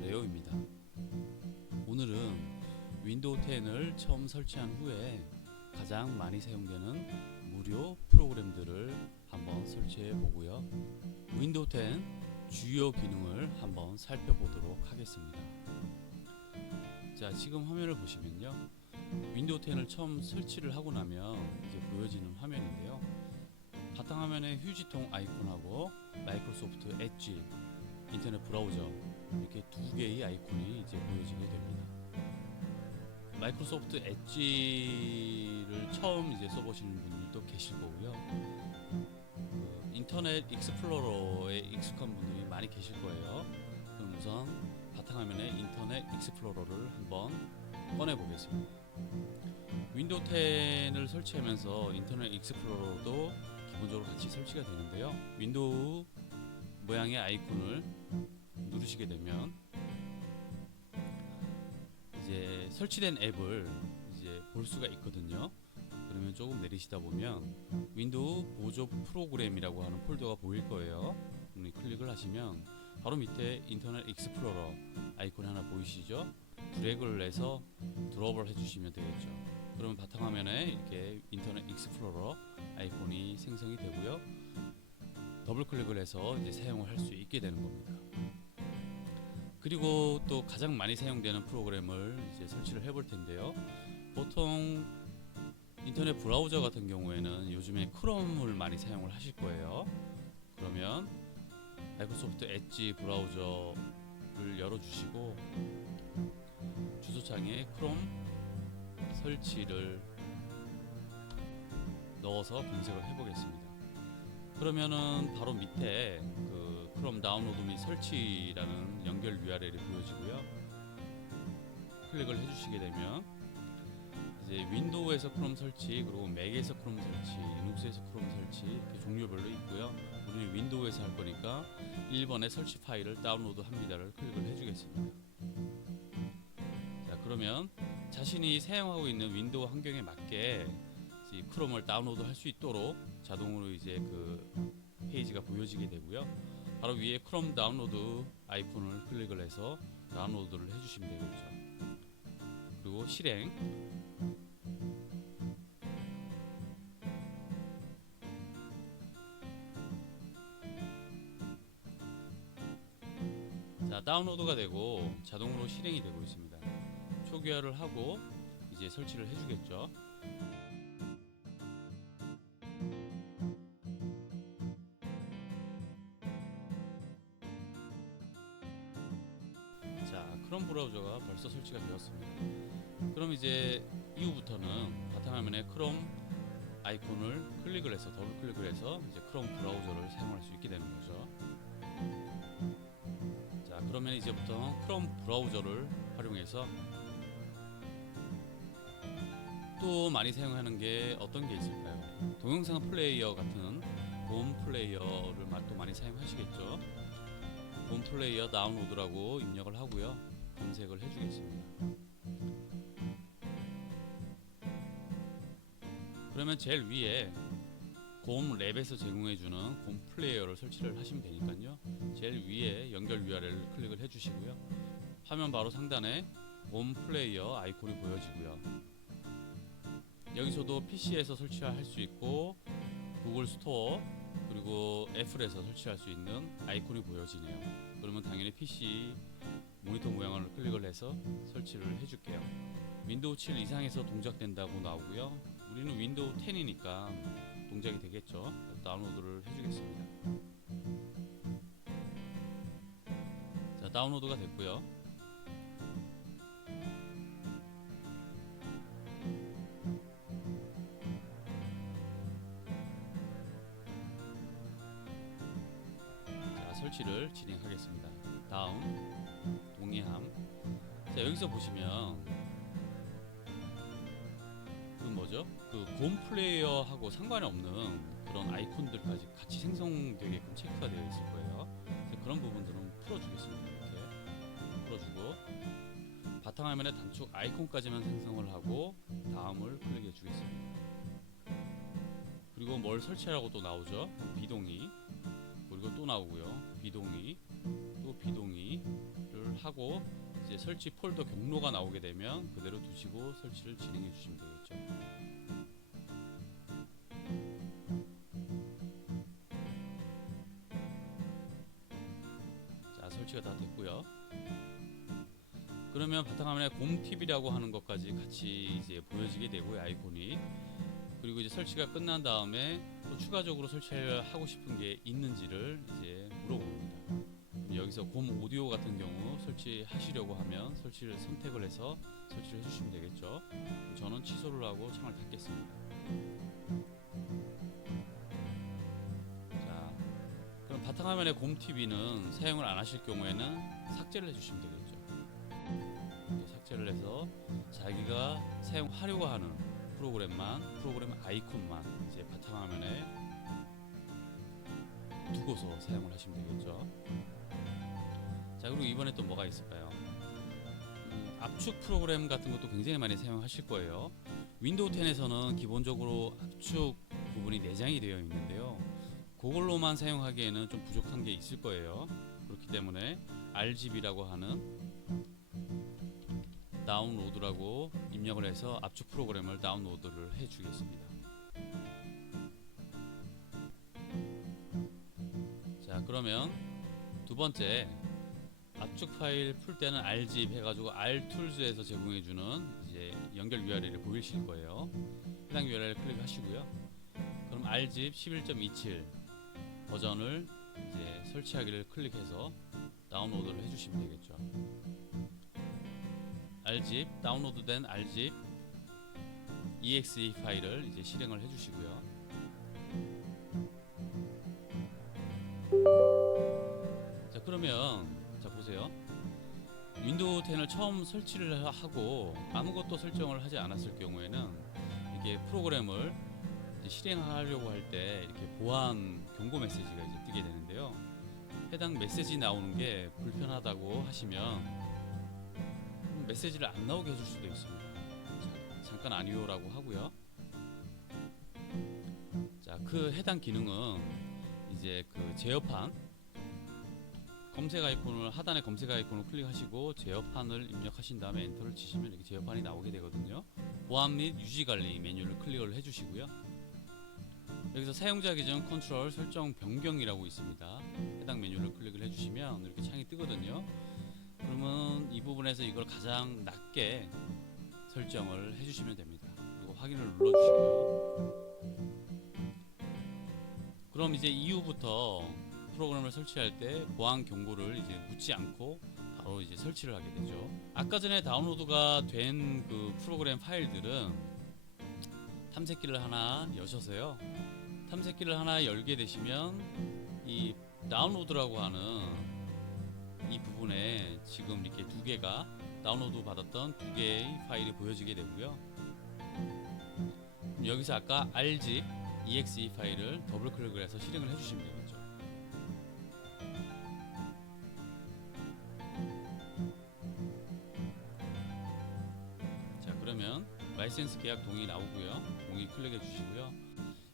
레오입니다. 오늘은 윈도우 10을 처음 설치한 후에 가장 많이 사용되는 무료 프로그램들을 한번 설치해 보고요. 윈도우 10 주요 기능을 한번 살펴보도록 하겠습니다. 자, 지금 화면을 보시면요. 윈도우 10을 처음 설치를 하고 나면 이제 보여지는 화면인데요. 바탕화면에 휴지통 아이콘하고 마이크로소프트 엣지 인터넷 브라우저 이렇게 두 개의 아이콘이 이제 보여지게 됩니다. 마이크로소프트 엣지를 처음 이제 써보시는 분들도 계실 거고요. 인터넷 익스플로러에 익숙한 분들이 많이 계실 거예요. 그럼 우선 바탕화면에 인터넷 익스플로러를 한번 꺼내 보겠습니다. 윈도우 10을 설치하면서 인터넷 익스플로러도 기본적으로 같이 설치가 되는데요. 윈도우 모양의 아이콘을 누르시게 되면 이제 설치된 앱을 이제 볼 수가 있거든요. 그러면 조금 내리시다 보면 윈도우 보조 프로그램이라고 하는 폴더가 보일 거예요. 클릭을 하시면 바로 밑에 인터넷 익스플로러 아이콘이 하나 보이시죠? 드래그를 해서 드롭을 해주시면 되겠죠. 그러면 바탕화면에 이렇게 인터넷 익스플로러 아이콘이 생성이 되고요. 더블 클릭을 해서 이제 사용을 할 수 있게 되는 겁니다. 그리고 또 가장 많이 사용되는 프로그램을 이제 설치를 해볼 텐데요. 보통 인터넷 브라우저 같은 경우에는 요즘에 크롬을 많이 사용을 하실 거예요. 그러면 마이크로소프트 엣지 브라우저를 열어주시고 주소창에 크롬 설치를 넣어서 검색을 해보겠습니다. 그러면은 바로 밑에 그 크롬 다운로드 및 설치라는 연결 URL이 보여지고요. 클릭을 해주시게 되면 이제 윈도우에서 크롬 설치, 그리고 맥에서 크롬 설치, 리눅스에서 크롬 설치 이렇게 종류별로 있고요. 우리는 윈도우에서 할 거니까 1번에 설치 파일을 다운로드 합니다를 클릭을 해주겠습니다. 자, 그러면 자신이 사용하고 있는 윈도우 환경에 맞게 크롬을 다운로드 할 수 있도록 자동으로 이제 그 페이지가 보여지게 되고요. 바로 위에 크롬 다운로드 아이콘을 클릭을 해서 다운로드를 해주시면 되겠죠. 그리고 실행. 자, 다운로드가 되고 자동으로 실행이 되고 있습니다. 초기화를 하고 이제 설치를 해주겠죠. 자, 크롬 브라우저가 벌써 설치가 되었습니다. 그럼 이제 이후부터는 바탕화면에 크롬 아이콘을 클릭을 해서 더블 클릭을 해서 이제 크롬 브라우저를 사용할 수 있게 되는 거죠. 자, 그러면 이제부터 크롬 브라우저를 활용해서 또 많이 사용하는 게 어떤 게 있을까요? 동영상 플레이어 같은 봄 플레이어를 또 많이 사용하시겠죠. 봄 플레이어 다운로드라고 입력을 하고요. 검색을 해주겠습니다. 그러면 제일 위에 곰 랩에서 제공해주는 곰 플레이어를 설치를 하시면 되니까요. 제일 위에 연결 URL을 클릭을 해주시고요. 화면 바로 상단에 곰 플레이어 아이콘이 보여지고요. 여기서도 PC에서 설치할 수 있고 구글 스토어 그리고 애플에서 설치할 수 있는 아이콘이 보여지네요. 그러면 당연히 PC 모니터 모양을 클릭을 해서 설치를 해줄게요. 윈도우 7 이상에서 동작된다고 나오고요. 우리는 윈도우 10이니까 동작이 되겠죠. 다운로드를 해주겠습니다. 자, 다운로드가 됐고요. 자, 설치를 진행하겠습니다. 다음 동의함. 자, 여기서 보시면 그 뭐죠? 그 곰 플레이어하고 상관이 없는 그런 아이콘들까지 같이 생성되게끔 체크가 되어 있을 거예요. 그런 부분들은 풀어주겠습니다. 이렇게 풀어주고 바탕화면에 단축 아이콘까지만 생성을 하고 다음을 클릭해 주겠습니다. 그리고 뭘 설치하라고 또 나오죠? 비동의, 그리고 또 나오고요. 비동의, 또 비동의를 하고 이제 설치 폴더 경로가 나오게 되면 그대로 두시고 설치를 진행해 주시면 되겠죠. 자, 설치가 다 됐고요. 그러면 바탕화면에 곰팁이라고 하는 것까지 같이 이제 보여지게 되고요, 아이콘이. 그리고 이제 설치가 끝난 다음에 또 추가적으로 설치를 하고 싶은 게 있는지를 이제 물어봅니다. 여기서 곰 오디오 같은 경우 설치하시려고 하면 설치를 선택을 해서 설치를 해주시면 되겠죠. 저는 취소를 하고 창을 닫겠습니다. 자, 그럼 바탕화면의 곰 TV는 사용을 안 하실 경우에는 삭제를 해주시면 되겠죠. 삭제를 해서 자기가 사용하려고 하는 프로그램 아이콘만 이제 바탕화면에 두고서 사용을 하시면 되겠죠. 자, 그리고 이번에 또 뭐가 있을까요? 압축 프로그램 같은 것도 굉장히 많이 사용하실 거예요. 윈도우 10에서는 기본적으로 압축 부분이 내장이 되어 있는데요. 그걸로만 사용하기에는 좀 부족한 게 있을 거예요. 그렇기 때문에 RGB라고 하는 다운로드라고 입력을 해서 압축 프로그램을 다운로드를 해 주겠습니다. 자, 그러면 두 번째, 압축 파일 풀 때는 RZIP 해가지고 RTools에서 제공해주는 이제 연결 URL이 보이실 거예요. 해당 URL 클릭하시고요. 그럼 RZIP 11.27 버전을 이제 설치하기를 클릭해서 다운로드를 해주시면 되겠죠. RZIP 다운로드된 RZIP exe 파일을 이제 실행을 해주시고요. 자, 그러면 자 보세요. 윈도우 10을 처음 설치를 하고 아무것도 설정을 하지 않았을 경우에는 이게 프로그램을 이제 실행하려고 할 때 이렇게 보안 경고 메시지가 이제 뜨게 되는데요. 해당 메시지 나오는 게 불편하다고 하시면 메시지를 안 나오게 해줄 수도 있습니다. 잠깐 아니오라고 하고요. 자, 그 해당 기능은 이제 그 제어판 검색 아이콘을 하단에 검색 아이콘을 클릭하시고 제어판을 입력하신 다음에 엔터를 치시면 이렇게 제어판이 나오게 되거든요. 보안 및 유지 관리 메뉴를 클릭을 해주시고요. 여기서 사용자 계정 컨트롤 설정 변경이라고 있습니다. 해당 메뉴를 클릭을 해주시면 이렇게 창이 뜨거든요. 그러면 이 부분에서 이걸 가장 낮게 설정을 해주시면 됩니다. 그리고 확인을 눌러주시고요. 그럼 이제 이후부터 프로그램을 설치할 때 보안 경고를 이제 묻지 않고 바로 이제 설치를 하게 되죠. 아까 전에 다운로드가 된 그 프로그램 파일들은 탐색기를 하나 여셔서요. 탐색기를 하나 열게 되시면 이 다운로드라고 하는 이 부분에 지금 이렇게 두 개가 다운로드 받았던 두 개의 파일이 보여지게 되고요. 여기서 아까 RZIP exe 파일을 더블 클릭을 해서 실행을 해주시면 되겠죠. 자, 그러면 라이센스 계약 동의 나오고요. 동의 클릭해 주시고요.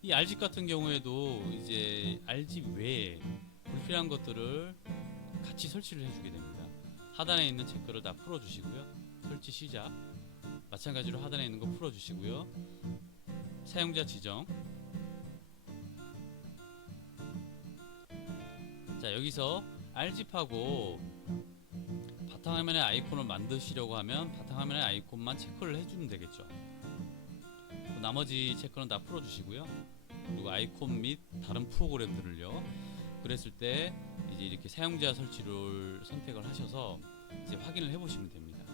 이 RZIP 같은 경우에도 이제 RZIP 외에 불필요한 것들을 같이 설치를 해주게 됩니다. 하단에 있는 체크를 다 풀어주시고요. 설치 시작. 마찬가지로 하단에 있는 거 풀어주시고요. 사용자 지정. 자, 여기서 RZIP하고 바탕화면의 아이콘을 만드시려고 하면 바탕화면의 아이콘만 체크를 해주면 되겠죠. 나머지 체크는 다 풀어주시고요. 그리고 아이콘 및 다른 프로그램들을요. 그랬을 때 이제 이렇게 사용자 설치를 선택을 하셔서 이제 확인을 해보시면 됩니다.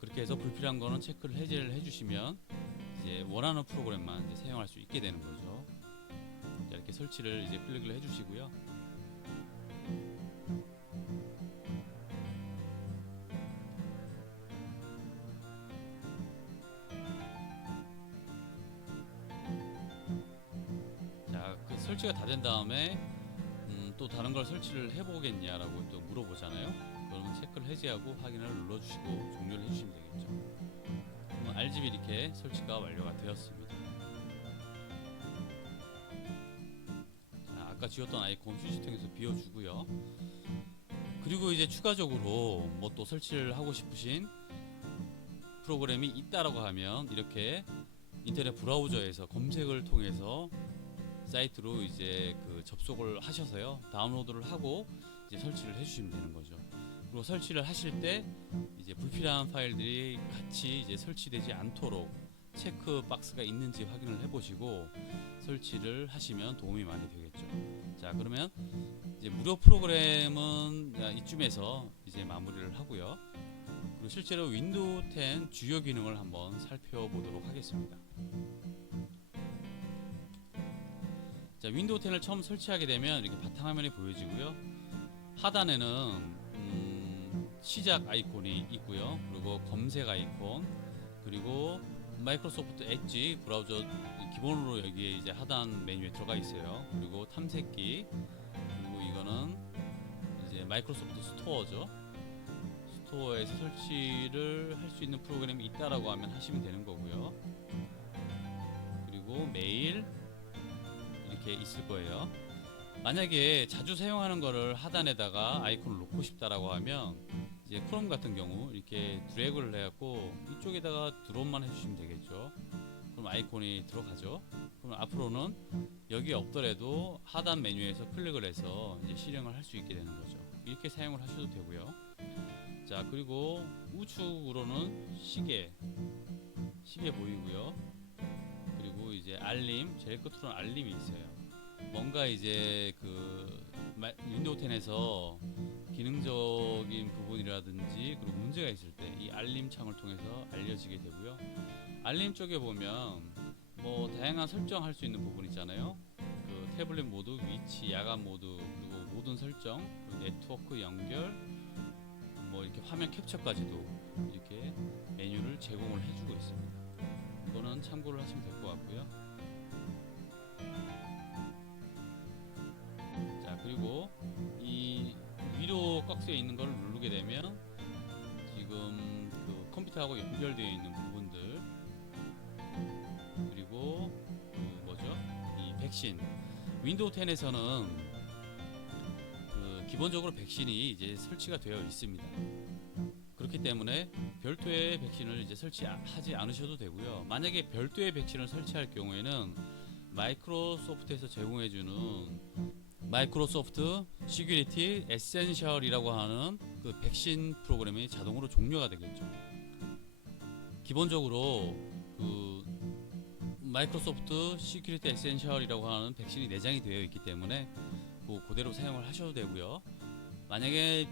그렇게 해서 불필요한 거는 체크를 해제를 해주시면 이제 원하는 프로그램만 이제 사용할 수 있게 되는 거죠. 자, 이렇게 설치를 이제 클릭을 해주시고요. 자, 그 설치가 다 된 다음에 또 다른 걸 설치를 해보겠냐라고 또 물어보잖아요. 그러면 체크를 해제하고 확인을 눌러주시고 종료를 해주시면 되겠죠. 그러면 RGB 이렇게 설치가 완료가 되었습니다. 자, 아까 지웠던 아이콘 휴지통에서 비워주고요. 그리고 이제 추가적으로 뭐 또 설치를 하고 싶으신 프로그램이 있다라고 하면 이렇게 인터넷 브라우저에서 검색을 통해서 사이트로 이제 그 접속을 하셔서요, 다운로드를 하고 이제 설치를 해주시면 되는 거죠. 그리고 설치를 하실 때 이제 불필요한 파일들이 같이 이제 설치되지 않도록 체크 박스가 있는지 확인을 해보시고 설치를 하시면 도움이 많이 되겠죠. 자, 그러면 이제 무료 프로그램은 이쯤에서 이제 마무리를 하고요. 그리고 실제로 윈도우 10 주요 기능을 한번 살펴보도록 하겠습니다. 자, 윈도우 10을 처음 설치하게 되면 이렇게 바탕화면이 보여지고요. 하단에는 시작 아이콘이 있고요. 그리고 검색 아이콘, 그리고 마이크로소프트 엣지 브라우저 기본으로 여기에 이제 하단 메뉴에 들어가 있어요. 그리고 탐색기, 그리고 이거는 이제 마이크로소프트 스토어죠. 스토어에서 설치를 할 수 있는 프로그램이 있다라고 하면 하시면 되는 거고요. 그리고 메일 이렇게 있을 거예요. 만약에 자주 사용하는 거를 하단에다가 아이콘을 놓고 싶다라고 하면 이제 크롬 같은 경우 이렇게 드래그를 해갖고 이쪽에다가 드롭만 해주시면 되겠죠. 그럼 아이콘이 들어가죠. 그럼 앞으로는 여기 없더라도 하단 메뉴에서 클릭을 해서 이제 실행을 할 수 있게 되는 거죠. 이렇게 사용을 하셔도 되고요. 자, 그리고 우측으로는 시계 보이고요. 그리고 이제 알림, 제일 끝으로는 알림이 있어요. 뭔가 이제 그 윈도우 10에서 기능적인 부분이라든지 그리고 문제가 있을 때 이 알림 창을 통해서 알려지게 되고요. 알림 쪽에 보면 뭐 다양한 설정할 수 있는 부분 있잖아요. 그 태블릿 모드, 위치, 야간 모드, 그리고 모든 설정, 그리고 네트워크 연결, 뭐 이렇게 화면 캡처까지도 이렇게 메뉴를 제공을 해주고 있습니다. 이거는 참고를 하시면 될 것 같고요. 자, 그리고 이 위로 박스에 있는 걸 누르게 되면 지금 그 컴퓨터하고 연결되어 있는 부분들, 그리고 그 뭐죠? 이 백신, 윈도우 10에서는 그 기본적으로 백신이 이제 설치가 되어 있습니다. 그렇기 때문에 별도의 백신을 이제 설치하지 않으셔도 되고요. 만약에 별도의 백신을 설치할 경우에는 마이크로소프트에서 제공해주는 마이크로소프트 시큐리티 에센셜이라고 하는 그 백신 프로그램이 자동으로 종료가 되겠죠. 기본적으로 그 마이크로소프트 시큐리티 에센셜이라고 하는 백신이 내장이 되어 있기 때문에 그대로 사용을 하셔도 되고요. 만약에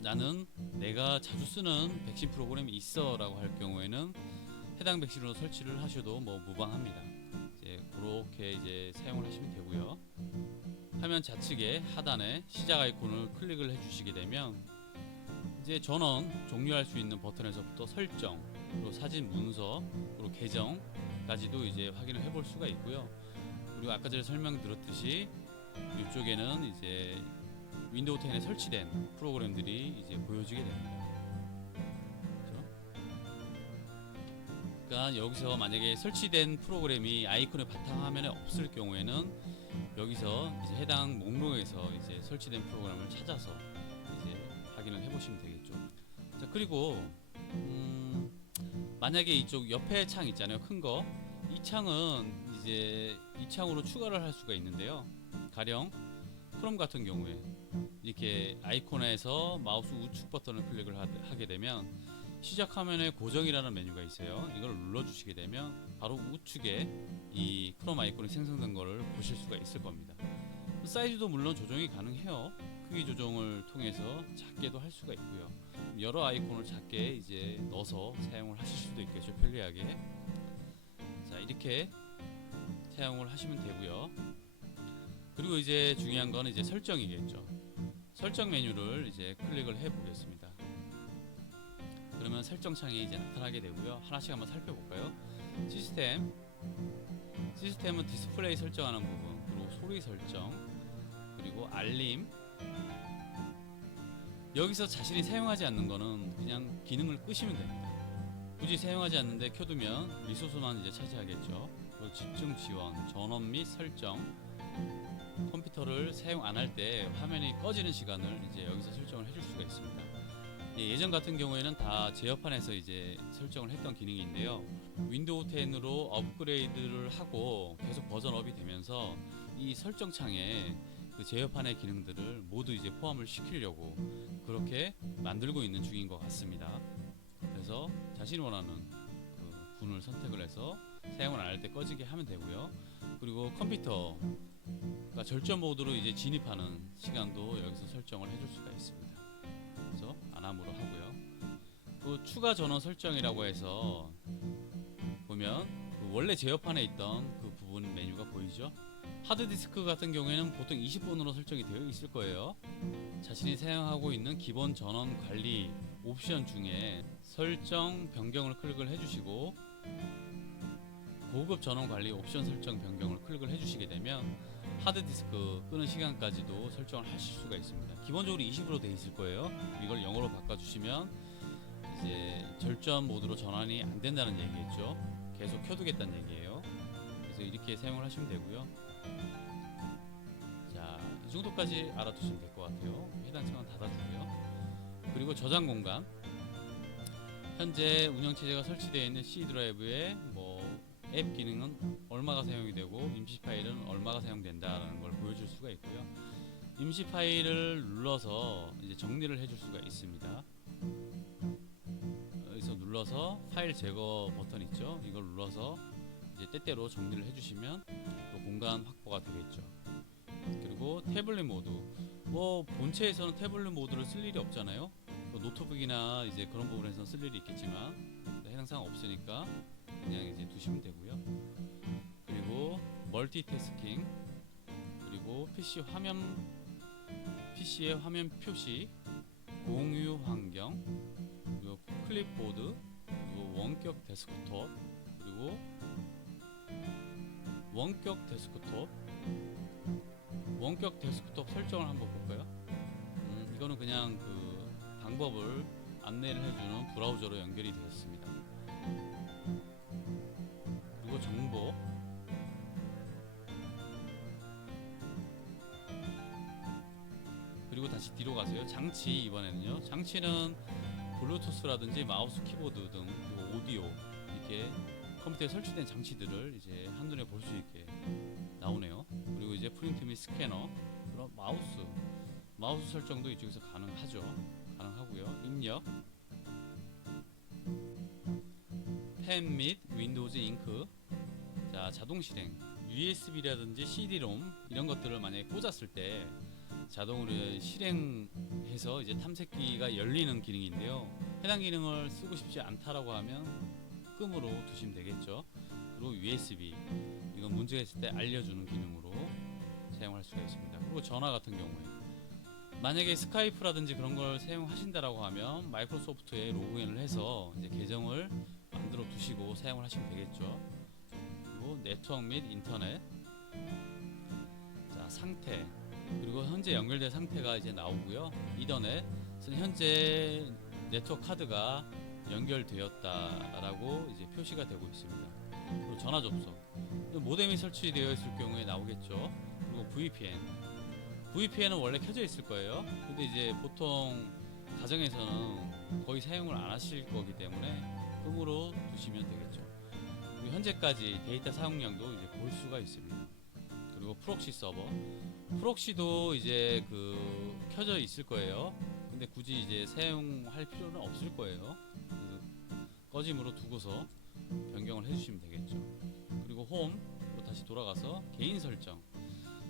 나는 내가 자주 쓰는 백신 프로그램이 있어 라고 할 경우에는 해당 백신으로 설치를 하셔도 뭐 무방합니다. 이제 그렇게 이제 사용을 하시면 되고요. 화면 좌측에 하단에 시작 아이콘을 클릭을 해주시게 되면 이제 전원 종료할 수 있는 버튼에서부터 설정, 그리고 사진 문서, 그리고 계정까지도 이제 확인을 해볼 수가 있고요. 그리고 아까 전에 설명드렸듯이 이쪽에는 이제 윈도우 10에 설치된 프로그램들이 이제 보여지게 됩니다. 그렇죠? 그러니까 여기서 만약에 설치된 프로그램이 아이콘의 바탕화면에 없을 경우에는 여기서 이제 해당 목록에서 이제 설치된 프로그램을 찾아서 이제 확인을 해보시면 되겠죠. 자, 그리고 만약에 이쪽 옆에 창 있잖아요, 큰 거. 이 창은 이제 이 창으로 추가를 할 수가 있는데요. 가령 크롬 같은 경우에 이렇게 아이콘에서 마우스 우측 버튼을 클릭을 하게 되면 시작 화면에 고정이라는 메뉴가 있어요. 이걸 눌러주시게 되면 바로 우측에 이 크롬 아이콘이 생성된 거를 보실 수가 있을 겁니다. 사이즈도 물론 조정이 가능해요. 크기 조정을 통해서 작게도 할 수가 있고요. 여러 아이콘을 작게 이제 넣어서 사용을 하실 수도 있겠죠, 편리하게. 자, 이렇게 사용을 하시면 되고요. 그리고 이제 중요한 건 이제 설정이겠죠. 설정 메뉴를 이제 클릭을 해 보겠습니다. 그러면 설정 창이 이제 나타나게 되고요. 하나씩 한번 살펴볼까요? 시스템은 디스플레이 설정하는 부분, 그리고 소리 설정, 그리고 알림. 여기서 자신이 사용하지 않는 거는 그냥 기능을 끄시면 됩니다. 굳이 사용하지 않는데 켜두면 리소스만 이제 차지하겠죠. 그리고 집중 지원, 전원 및 설정, 컴퓨터를 사용 안 할 때 화면이 꺼지는 시간을 이제 여기서 설정을 해줄 수가 있습니다. 예전 같은 경우에는 다 제어판에서 이제 설정을 했던 기능인데요. 윈도우 10으로 업그레이드를 하고 계속 버전업이 되면서 이 설정 창에 그 제어판의 기능들을 모두 이제 포함을 시키려고 그렇게 만들고 있는 중인 것 같습니다. 그래서 자신이 원하는 그 군을 선택을 해서 사용을 안 할 때 꺼지게 하면 되고요. 그리고 컴퓨터가 절전 모드로 이제 진입하는 시간도 여기서 설정을 해줄 수가 있습니다. 그래서 안함으로 하고요. 또 추가 전원 설정이라고 해서 보면 그 원래 제어판에 있던 그 부분 메뉴가 보이죠? 하드디스크 같은 경우에는 보통 20번으로 설정이 되어 있을 거예요. 자신이 사용하고 있는 기본 전원 관리 옵션 중에 설정 변경을 클릭을 해주시고 고급 전원 관리 옵션 설정 변경을 클릭을 해주시게 되면 하드디스크 끄는 시간까지도 설정을 하실 수가 있습니다. 기본적으로 20으로 되어 있을 거예요. 이걸 0으로 바꿔주시면 이제 절전 모드로 전환이 안 된다는 얘기겠죠. 계속 켜두겠다는 얘기예요. 그래서 이렇게 사용을 하시면 되고요. 자, 이 정도까지 알아두시면 될 것 같아요. 해당 창은 닫아주고요. 그리고 저장 공간, 현재 운영체제가 설치되어 있는 C 드라이브에 앱 기능은 얼마가 사용이 되고 임시 파일은 얼마가 사용된다라는 걸 보여줄 수가 있고요. 임시 파일을 눌러서 이제 정리를 해줄 수가 있습니다. 여기서 눌러서 파일 제거 버튼 있죠? 이걸 눌러서 이제 때때로 정리를 해주시면 또 공간 확보가 되겠죠. 그리고 태블릿 모드, 본체에서는 태블릿 모드를 쓸 일이 없잖아요. 노트북이나 이제 그런 부분에서 쓸 일이 있겠지만 해당 사항 없으니까 그냥 이제 두시면 되고요. 그리고 멀티태스킹, 그리고 PC의 화면 표시, 공유 환경, 그리고 클립보드, 그리고 원격 데스크톱, 그리고 원격 데스크톱 설정을 한번 볼까요? 이거는 그냥 그 방법을 안내를 해주는 브라우저로 연결이 되었습니다. 그리고 정보, 그리고 다시 뒤로 가세요. 장치, 이번에는요. 장치는 블루투스라든지 마우스, 키보드 등, 그리고 오디오, 이렇게 컴퓨터에 설치된 장치들을 이제 한눈에 볼 수 있게 나오네요. 그리고 이제 프린트 및 스캐너, 그럼 마우스 설정도 이쪽에서 가능하고요. 입력, 펜 및 윈도우즈 잉크, 자, 자동 실행, USB라든지 CD-ROM 이런 것들을 만약에 꽂았을 때 자동으로 실행해서 이제 탐색기가 열리는 기능인데요. 해당 기능을 쓰고 싶지 않다라고 하면 끔으로 두시면 되겠죠. 그리고 USB, 이건 문제가 있을 때 알려주는 기능으로 사용할 수가 있습니다. 그리고 전화 같은 경우에 만약에 스카이프라든지 그런 걸 사용하신다라고 하면 마이크로소프트에 로그인을 해서 이제 계정을 만들어 두시고 사용을 하시면 되겠죠. 그리고 네트워크 및 인터넷, 자, 상태, 그리고 현재 연결된 상태가 이제 나오고요. 이더넷은 현재 네트워크 카드가 연결되었다라고 이제 표시가 되고 있습니다. 그리고 전화 접속, 모뎀이 설치되어 있을 경우에 나오겠죠. 그리고 VPN은 원래 켜져 있을 거예요. 근데 이제 보통 가정에서는 거의 사용을 안 하실 거기 때문에 끔으로 두시면 되겠죠. 그리고 현재까지 데이터 사용량도 이제 볼 수가 있습니다. 그리고 프록시 서버, 프록시도 이제 그 켜져 있을 거예요. 근데 굳이 이제 사용할 필요는 없을 거예요. 그래서 꺼짐으로 두고서 변경을 해주시면 되겠죠. 그리고 홈으로 다시 돌아가서 개인 설정,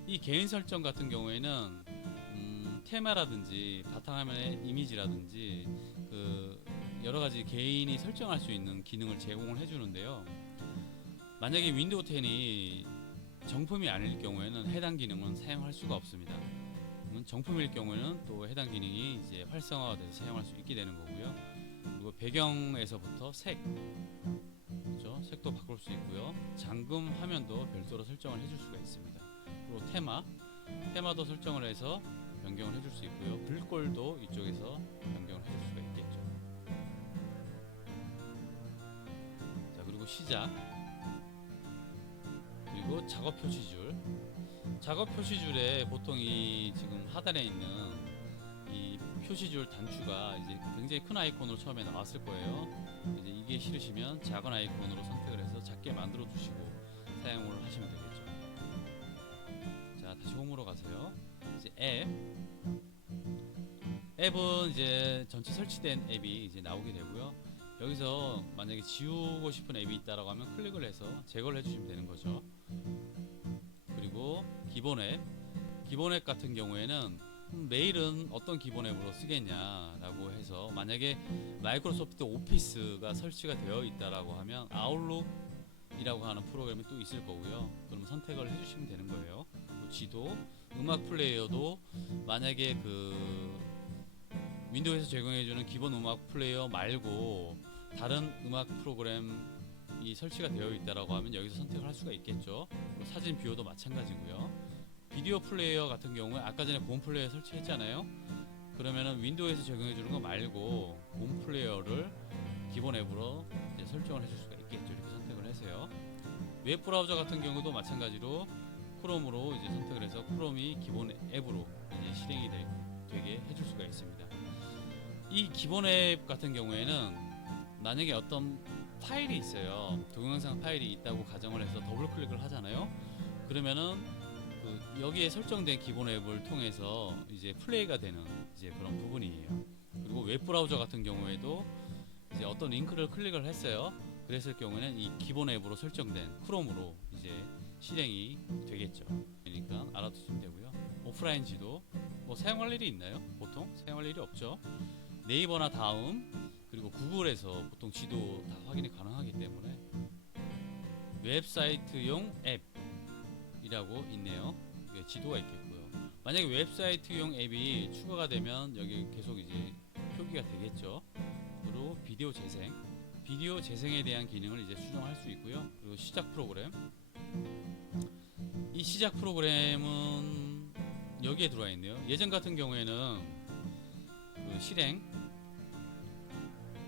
이 개인 설정 같은 경우에는 테마라든지 바탕화면의 이미지라든지 그 여러가지 개인이 설정할 수 있는 기능을 제공을 해주는데요. 만약에 윈도우 10이 정품이 아닐 경우에는 해당 기능은 사용할 수가 없습니다. 정품일 경우에는 또 해당 기능이 이제 활성화가 돼서 사용할 수 있게 되는 거고요. 그리고 배경에서부터 그렇죠? 색도 바꿀 수 있고요. 잠금 화면도 별도로 설정을 해줄 수가 있습니다. 그리고 테마도 설정을 해서 변경을 해줄 수 있고요. 글꼴도 이쪽에서 변경을 해줄 수가 있겠죠. 자, 그리고 시작, 그리고 작업 표시줄. 작업 표시줄에 보통 이 지금 하단에 있는 이 표시줄 단추가 이제 굉장히 큰 아이콘으로 처음에 나왔을 거예요. 이제 이게 싫으시면 작은 아이콘으로 선택을 해서 작게 만들어 두시고 사용을 하시면 되겠죠. 자, 다시 홈으로 가세요. 이제 앱은 이제 전체 설치된 앱이 이제 나오게 되고요. 여기서 만약에 지우고 싶은 앱이 있다라고 하면 클릭을 해서 제거를 해주시면 되는 거죠. 그리고 기본 앱 같은 경우에는 메일은 어떤 기본 앱으로 쓰겠냐라고 해서 만약에 마이크로소프트 오피스가 설치가 되어 있다라고 하면 아웃룩이라고 하는 프로그램이 또 있을 거고요. 그럼 선택을 해주시면 되는 거예요. 지도, 음악 플레이어도 만약에 그 윈도우에서 제공해주는 기본 음악 플레이어 말고 다른 음악 프로그램이 설치가 되어 있다라고 하면 여기서 선택을 할 수가 있겠죠. 사진 뷰어도 마찬가지고요. 비디오 플레이어 같은 경우에 아까 전에 본 플레이어 설치했잖아요. 그러면은 윈도우에서 제공해주는 거 말고 본 플레이어를 기본 앱으로 이제 설정을 해줄 수가 있겠죠. 이렇게 선택을 하세요. 웹 브라우저 같은 경우도 마찬가지로 크롬으로 이제 선택을 해서 크롬이 기본 앱으로 이제 실행이 되게 해줄 수가 있습니다. 이 기본 앱 같은 경우에는 만약에 어떤 파일이 있어요. 동영상 파일이 있다고 가정을 해서 더블 클릭을 하잖아요. 그러면은 그 여기에 설정된 기본 앱을 통해서 이제 플레이가 되는 이제 그런 부분이에요. 그리고 웹 브라우저 같은 경우에도 이제 어떤 링크를 클릭을 했어요. 그랬을 경우에는 이 기본 앱으로 설정된 크롬으로 이제 실행이 되겠죠. 그러니까 알아두시면 되고요. 오프라인 지도 뭐 사용할 일이 있나요? 보통 사용할 일이 없죠. 네이버나 다음 그리고 구글에서 보통 지도 다 확인이 가능하기 때문에 웹사이트용 앱이라고 있네요. 지도가 있겠고요. 만약에 웹사이트용 앱이 추가가 되면 여기 계속 이제 표기가 되겠죠. 그리고 비디오 재생에 대한 기능을 이제 수정할 수 있고요. 그리고 시작 프로그램, 이 시작 프로그램은 여기에 들어와 있네요. 예전 같은 경우에는 그 실행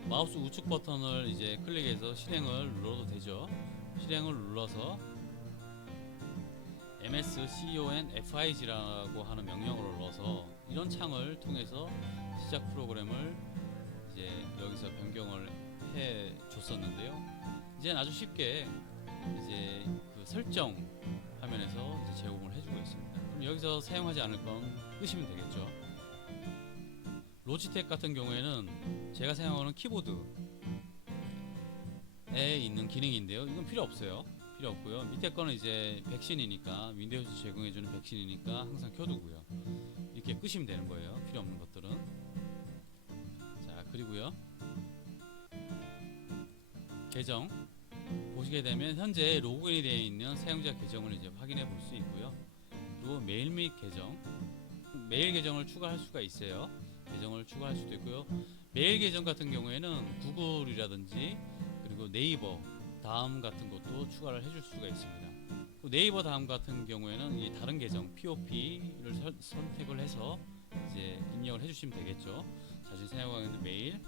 마우스 우측 버튼을 이제 클릭해서 실행을 눌러도 되죠. 실행을 눌러서 msconfig라고 하는 명령어를 눌러서 이런 창을 통해서 시작 프로그램을 이제 여기서 변경을 해 줬었는데요. 이제는 아주 쉽게 이제 그 설정 화면에서 이제 제공을 해주고 있습니다. 그럼 여기서 사용하지 않을 건 끄시면 되겠죠. 로지텍 같은 경우에는 제가 사용하는 키보드에 있는 기능인데요. 이건 필요 없어요. 필요 없고요. 밑에 거는 이제 백신이니까 윈도우에서 제공해주는 백신이니까 항상 켜두고요. 이렇게 끄시면 되는 거예요. 필요 없는 것들은. 자, 그리고요. 계정 보시게 되면 현재 로그인이 되어 있는 사용자 계정을 이제 확인해 볼 수 있고요. 그리고 메일 및 계정, 메일 계정을 추가할 수가 있어요. 계정을 추가할 수도 있고요. 메일 계정 같은 경우에는 구글이라든지 그리고 네이버 다음 같은 것도 추가를 해줄 수가 있습니다. 네이버 다음 같은 경우에는 이 다른 계정 POP를 선택을 해서 이제 입력을 해주시면 되겠죠. 자신이 사용하고 있는 메일,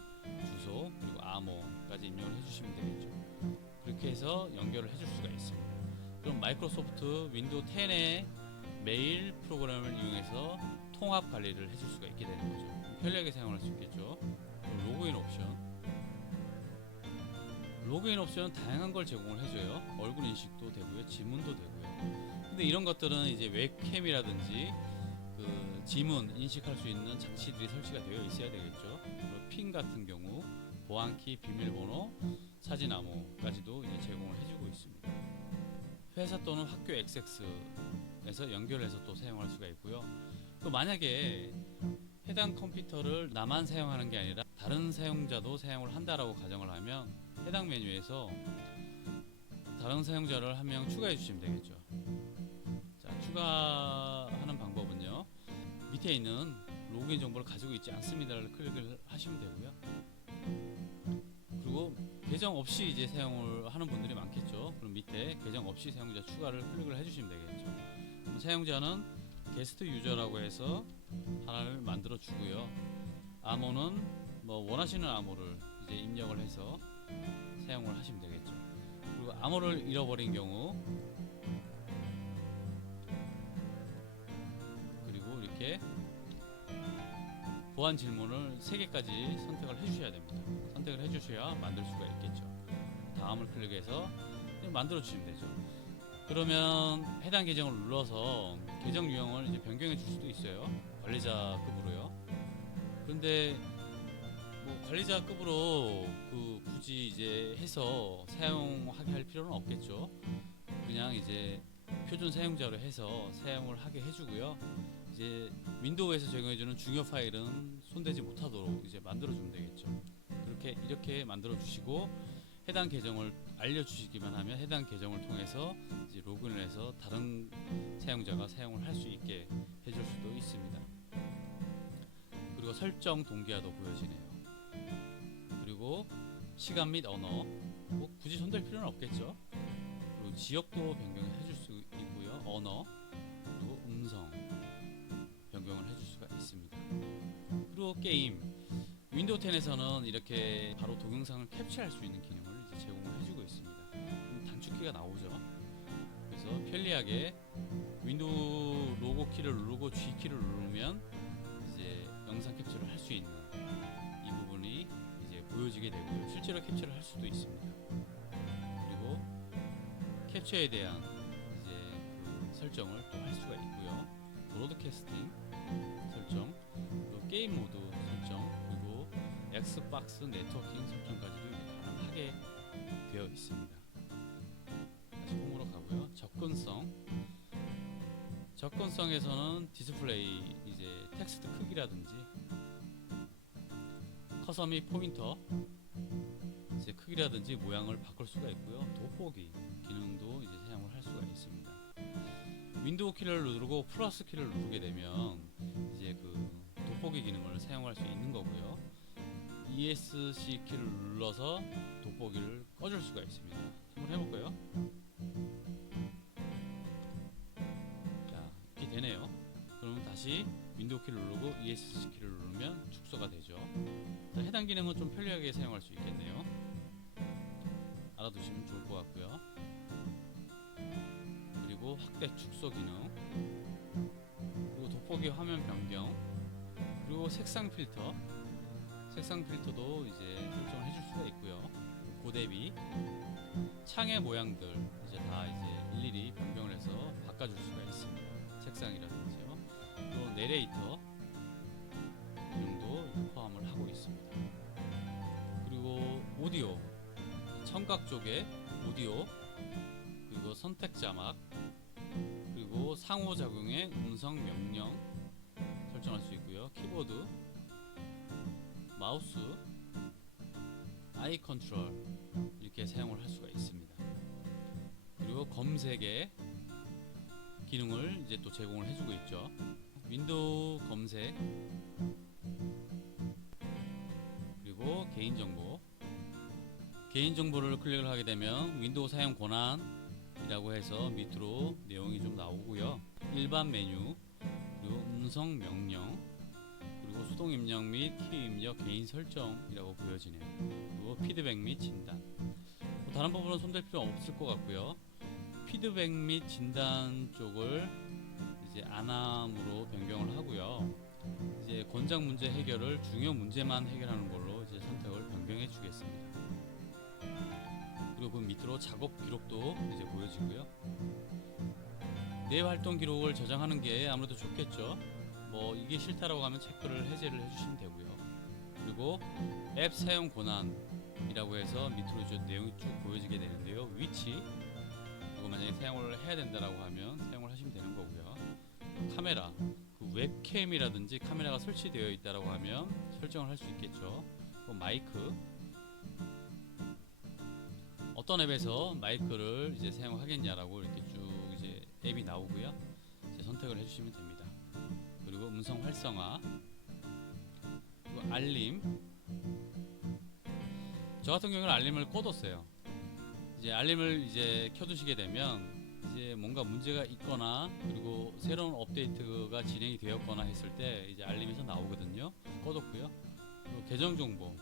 주소 그리고 암호까지 입력을 해주시면 되겠죠. 그렇게 해서 연결을 해줄 수가 있습니다. 그럼 마이크로소프트 윈도우 10의 메일 프로그램을 이용해서 통합 관리를 해줄 수가 있게 되는 거죠. 편리하게 사용할 수 있겠죠. 로그인 옵션은 다양한 걸 제공을 해줘요. 얼굴 인식도 되고요, 지문도 되고요. 근데 이런 것들은 이제 웹캠이라든지 그 지문 인식할 수 있는 장치들이 설치가 되어 있어야 되겠죠. 그리고 핀 같은 경우 보안키, 비밀번호, 사진 암호까지도 이제 제공을 해주고 있습니다. 회사 또는 학교 액세스에서 연결해서 또 사용할 수가 있고요. 또 만약에 해당 컴퓨터를 나만 사용하는 게 아니라 다른 사용자도 사용을 한다라고 가정을 하면 해당 메뉴에서 다른 사용자를 한 명 추가해 주시면 되겠죠. 자, 추가하는 방법은요. 밑에 있는 로그인 정보를 가지고 있지 않습니다를 클릭을 하시면 되고요. 그리고 계정 없이 이제 사용을 하는 분들이 많겠죠. 그럼 밑에 계정 없이 사용자 추가를 클릭을 해주시면 되겠죠. 그럼 사용자는 게스트 유저라고 해서 하나를 만들어 주고요. 암호는 뭐 원하시는 암호를 이제 입력을 해서 사용을 하시면 되겠죠. 그리고 암호를 잃어버린 경우 보안 질문을 3개까지 선택을 해주셔야 됩니다. 선택을 해주셔야 만들 수가 있겠죠. 다음을 클릭해서 만들어 주시면 되죠. 그러면 해당 계정을 눌러서 계정 유형을 이제 변경해 줄 수도 있어요. 관리자급으로요. 그런데 뭐 관리자급으로 굳이 이제 해서 사용하게 할 필요는 없겠죠. 그냥 이제 표준 사용자로 해서 사용을 하게 해주고요. 이제 윈도우에서 제공해주는 중요 파일은 손대지 못하도록 이제 만들어주면 되겠죠. 이렇게 만들어주시고 해당 계정을 알려주시기만 하면 해당 계정을 통해서 이제 로그인을 해서 다른 사용자가 사용을 할 수 있게 해줄 수도 있습니다. 그리고 설정 동기화도 보여지네요. 그리고 시간 및 언어, 뭐 굳이 손댈 필요는 없겠죠. 그리고 지역도 변경을 해줄 수 있고요. 언어 그리고 음성 변경을 해줄 수가 있습니다. 그리고 게임, 윈도우 10에서는 이렇게 바로 동영상을 캡처할 수 있는 기능을 이제 제공을 해주고 있습니다. 단축키가 나오죠. 그래서 편리하게 윈도우 로고 키를 누르고 G 키를 누르면 이제 영상 캡처를 할 수 있는 이 부분이 이제 보여지게 되고요. 실제로 캡처를 할 수도 있습니다. 그리고 캡처에 대한 이제 설정을 또 할 수가 있고요. 브로드캐스팅 설정, 그리고 게임 모드 설정, 그리고 엑스박스 네트워킹 설정까지도 가능하게 되어 있습니다. 다시 홈으로 가고요. 접근성에서는 디스플레이 이제 텍스트 크기라든지 커서 및 포인터 이제 크기라든지 모양을 바꿀 수가 있고요. 돋보기 기능도 이제 사용을 할 수가 있습니다. 윈도우 키를 누르고 플러스 키를 누르게 되면 이제 돋보기 기능을 사용할 수 있는 거고요. ESC 키를 눌러서 돋보기를 꺼줄 수가 있습니다. 한번 해볼까요? 자, 이렇게 되네요. 그러면 다시 윈도우 키를 누르고 ESC 키를 누르면 축소가 되죠. 자, 해당 기능은 좀 편리하게 사용할 수 있겠네요. 알아두시면 좋을 것 같고요. 그리고 확대 축소 기능, 그리고 돋보기 화면 변경, 그리고 색상 필터도 이제 설정을 해줄 수가 있고요. 고대비, 창의 모양들 이제 다 이제 일일이 변경을 해서 바꿔줄 수가 있습니다. 색상이라든지요. 또 내레이터 기능도 포함을 하고 있습니다. 그리고 오디오, 청각 쪽에 오디오, 그리고 선택 자막, 그리고 상호작용의 음성 명령 설정할 수 있고요. 키보드, 마우스, 아이 컨트롤 이렇게 사용을 할 수가 있습니다. 그리고 검색의 기능을 이제 또 제공을 해주고 있죠. 윈도우 검색, 그리고 개인정보를 클릭을 하게 되면 윈도우 사용 권한이라고 해서 밑으로 내용이 좀 나오고요. 일반 메뉴, 그리고 음성 명령, 그리고 수동 입력 및 키 입력 개인 설정이라고 보여지네요. 그리고 피드백 및 진단. 다른 부분은 손댈 필요 없을 것 같고요. 피드백 및 진단 쪽을 이제 안함으로 변경을 하고요. 이제 권장 문제 해결을 중요 문제만 해결하는 걸로 이제 선택을 변경해 주겠습니다. 그리고 그 밑으로 작업 기록도 이제 보여지고요. 내 활동 기록을 저장하는 게 아무래도 좋겠죠. 뭐 이게 싫다라고 하면 체크를 해제를 해주시면 되고요. 그리고 앱 사용 권한이라고 해서 밑으로 이제 내용이 쭉 보여지게 되는데요. 위치, 그리고 만약에 사용을 해야 된다라고 하면 사용을 하시면 되는 거고요. 카메라, 웹캠이라든지 카메라가 설치되어 있다라고 하면 설정을 할 수 있겠죠. 또 마이크, 어떤 앱에서 마이크를 이제 사용하겠냐라고 이렇게 쭉 이제 앱이 나오고요. 이제 선택을 해주시면 됩니다. 그리고 음성 활성화, 그리고 알림. 저 같은 경우는 알림을 꺼뒀어요. 이제 알림을 이제 켜두시게 되면 이제 뭔가 문제가 있거나 그리고 새로운 업데이트가 진행이 되었거나 했을 때 이제 알림에서 나오거든요. 꺼뒀고요. 그리고 계정 정보,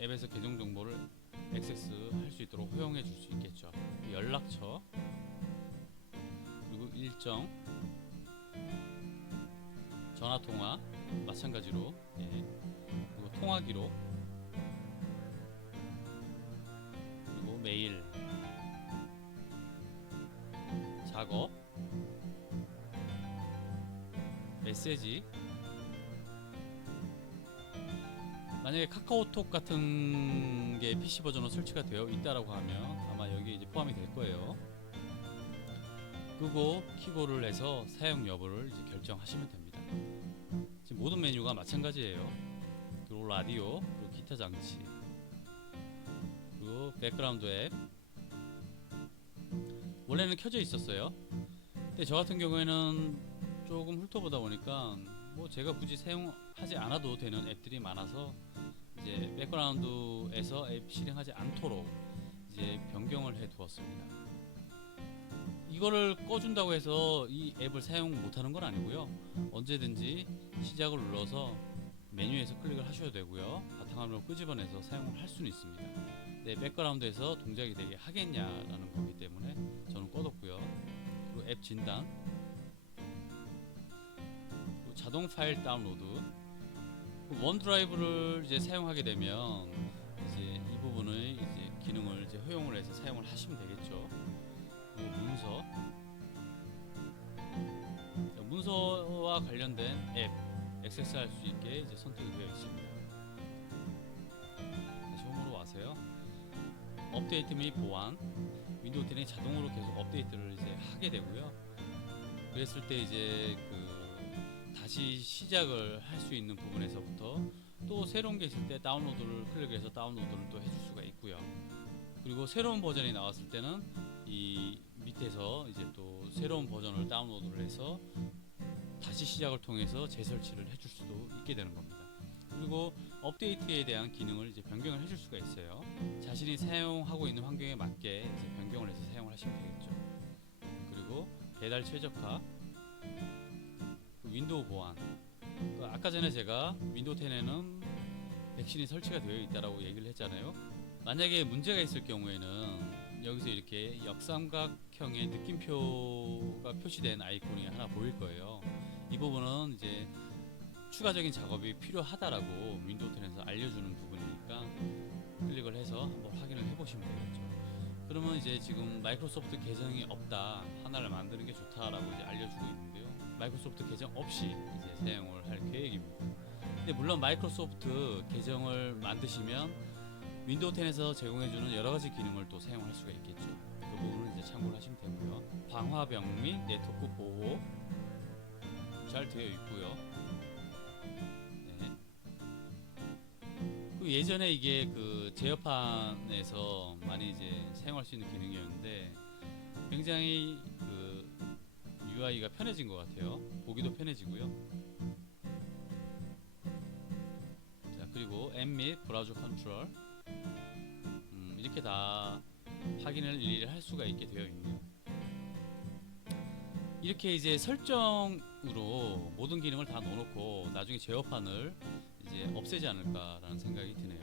앱에서 계정 정보를 액세스 할 수 있도록 허용해 줄 수 있겠죠. 연락처, 그리고 일정, 전화통화, 마찬가지로 그리고 통화기록, 그리고 메일, 작업, 메시지. 만약에 카카오톡 같은 게 PC 버전으로 설치가 되어 있다라고 하면 아마 여기에 이제 포함이 될 거예요. 끄고 키고를 해서 사용 여부를 이제 결정하시면 됩니다. 지금 모든 메뉴가 마찬가지예요. 그리고 라디오, 그리고 기타 장치, 그리고 백그라운드 앱. 원래는 켜져 있었어요. 근데 저 같은 경우에는 조금 훑어보다 보니까 뭐 제가 굳이 사용하지 않아도 되는 앱들이 많아서 이제 백그라운드에서 앱 실행하지 않도록 이제 변경을 해 두었습니다. 이거를 꺼준다고 해서 이 앱을 사용 못하는 건 아니고요. 언제든지 시작을 눌러서 메뉴에서 클릭을 하셔도 되고요. 바탕화면을 끄집어내서 사용을 할 수는 있습니다. 내 백그라운드에서 동작이 되게 하겠냐라는 거기 때문에 저는 꺼뒀고요. 그리고 앱 진단, 그리고 자동 파일 다운로드. 원드라이브를 이제 사용하게 되면 이제 이 부분의 이제 기능을 이제 허용을 해서 사용을 하시면 되겠죠. 그리고 문서와 관련된 앱 액세스할 수 있게 이제 선택이 되어 있습니다. 다시 홈으로 와서요. 업데이트 및 보안, 윈도우 10이 자동으로 계속 업데이트를 이제 하게 되고요. 그랬을 때 이제 다시 시작을 할 수 있는 부분에서부터 또 새로운 게 있을 때 다운로드를 클릭해서 다운로드를 또 해줄 수가 있고요. 그리고 새로운 버전이 나왔을 때는 이 밑에서 이제 또 새로운 버전을 다운로드를 해서 다시 시작을 통해서 재설치를 해줄 수도 있게 되는 겁니다. 그리고 업데이트에 대한 기능을 이제 변경을 해줄 수가 있어요. 자신이 사용하고 있는 환경에 맞게 이제 변경을 해서 사용을 하시면 되겠죠. 그리고 배달 최적화, 윈도우 보안. 아까 전에 제가 윈도우 10에는 백신이 설치가 되어 있다라고 얘기를 했잖아요. 만약에 문제가 있을 경우에는 여기서 이렇게 역삼각형의 느낌표가 표시된 아이콘이 하나 보일 거예요. 이 부분은 이제 추가적인 작업이 필요하다라고 윈도우 10에서 알려주는 부분이니까 클릭을 해서 한번 확인을 해보시면 되겠죠. 그러면 이제 지금 마이크로소프트 계정이 없다, 하나를 만드는 게 좋다라고 이제 알려주고 있는데요. 마이크로소프트 계정 없이 이제 사용을 할 계획입니다. 근데 물론 마이크로소프트 계정을 만드시면 윈도우 10에서 제공해주는 여러가지 기능을 또 사용할 수가 있겠죠. 그 부분은 이제 참고를 하시면 되고요. 방화벽 및 네트워크 보호 잘 되어 있고요. 네. 그 예전에 이게 제어판에서 많이 이제 사용할 수 있는 기능이었는데 굉장히 UI가 편해진 것 같아요. 보기도 편해지고요. 자, 그리고 앱 및 브라우저 컨트롤, 이렇게 다 확인을 일일이 할 수가 있게 되어 있네요. 이렇게 이제 설정으로 모든 기능을 다 넣어놓고 나중에 제어판을 이제 없애지 않을까라는 생각이 드네요.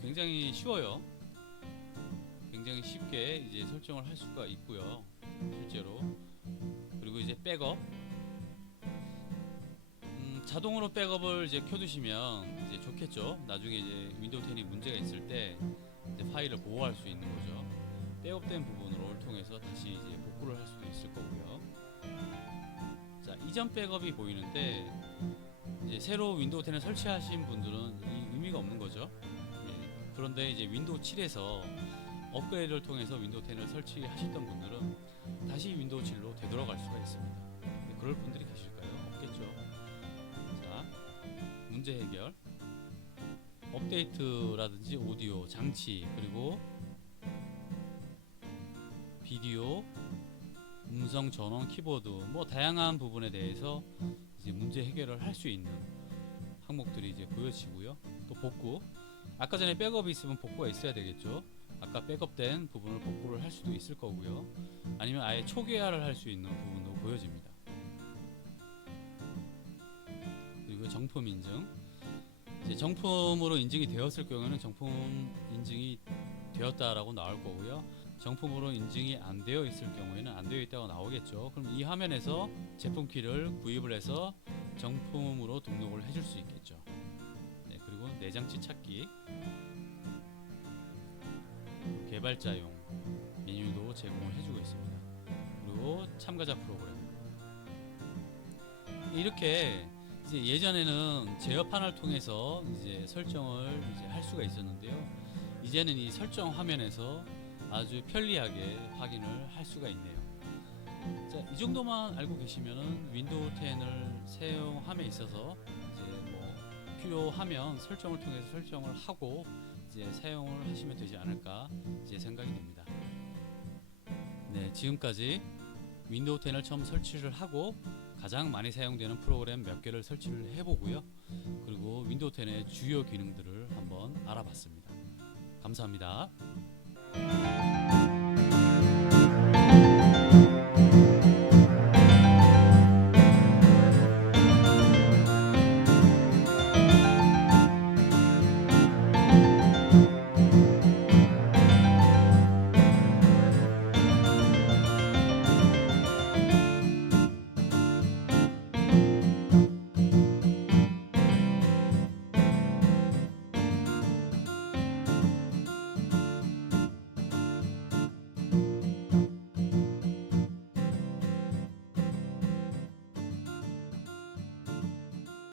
굉장히 쉬워요. 굉장히 쉽게 이제 설정을 할 수가 있고요. 실제로. 그리고 이제 백업. 자동으로 백업을 이제 켜두시면 이제 좋겠죠. 나중에 이제 윈도우 10이 문제가 있을 때 이제 파일을 보호할 수 있는 거죠. 백업된 부분을 통해서 다시 이제 복구를 할 수도 있을 거고요. 자, 이전 백업이 보이는데 이제 새로 윈도우 10을 설치하신 분들은 이 의미가 없는 거죠. 예, 그런데 이제 윈도우 7에서 업그레이드를 통해서 윈도우 10을 설치하셨던 분들은 다시 윈도우 7로 되돌아갈 수가 있습니다. 그럴 분들이 계실까요? 없겠죠. 자, 문제 해결. 업데이트라든지 오디오, 장치, 그리고 비디오, 음성 전원, 키보드, 뭐 다양한 부분에 대해서 이제 문제 해결을 할 수 있는 항목들이 이제 보여지고요. 또 복구. 아까 전에 백업이 있으면 복구가 있어야 되겠죠. 아까 백업된 부분을 복구를 할 수도 있을 거고요. 아니면 아예 초기화를 할 수 있는 부분도 보여집니다. 그리고 정품 인증. 이제 정품으로 인증이 되었을 경우에는 정품 인증이 되었다라고 나올 거고요. 정품으로 인증이 안 되어 있을 경우에는 안 되어 있다고 나오겠죠. 그럼 이 화면에서 제품 키를 구입을 해서 정품으로 등록을 해줄 수 있겠죠. 네, 그리고 내장치 찾기, 개발자용 메뉴도 제공을 해주고 있습니다. 그리고 참가자 프로그램. 이렇게 이제 예전에는 제어 판을 통해서 이제 설정을 이제 할 수가 있었는데요. 이제는 이 설정 화면에서 아주 편리하게 확인을 할 수가 있네요. 자, 이 정도만 알고 계시면은 윈도우 10을 사용함에 있어서 이제 뭐 필요하면 설정을 통해서 설정을 하고 이제 사용을 하시면 되지 않을까 이제 생각이 듭니다. 네, 지금까지 윈도우 10을 처음 설치를 하고 가장 많이 사용되는 프로그램 몇 개를 설치를 해보고요. 그리고 윈도우 10의 주요 기능들을 한번 알아봤습니다. 감사합니다.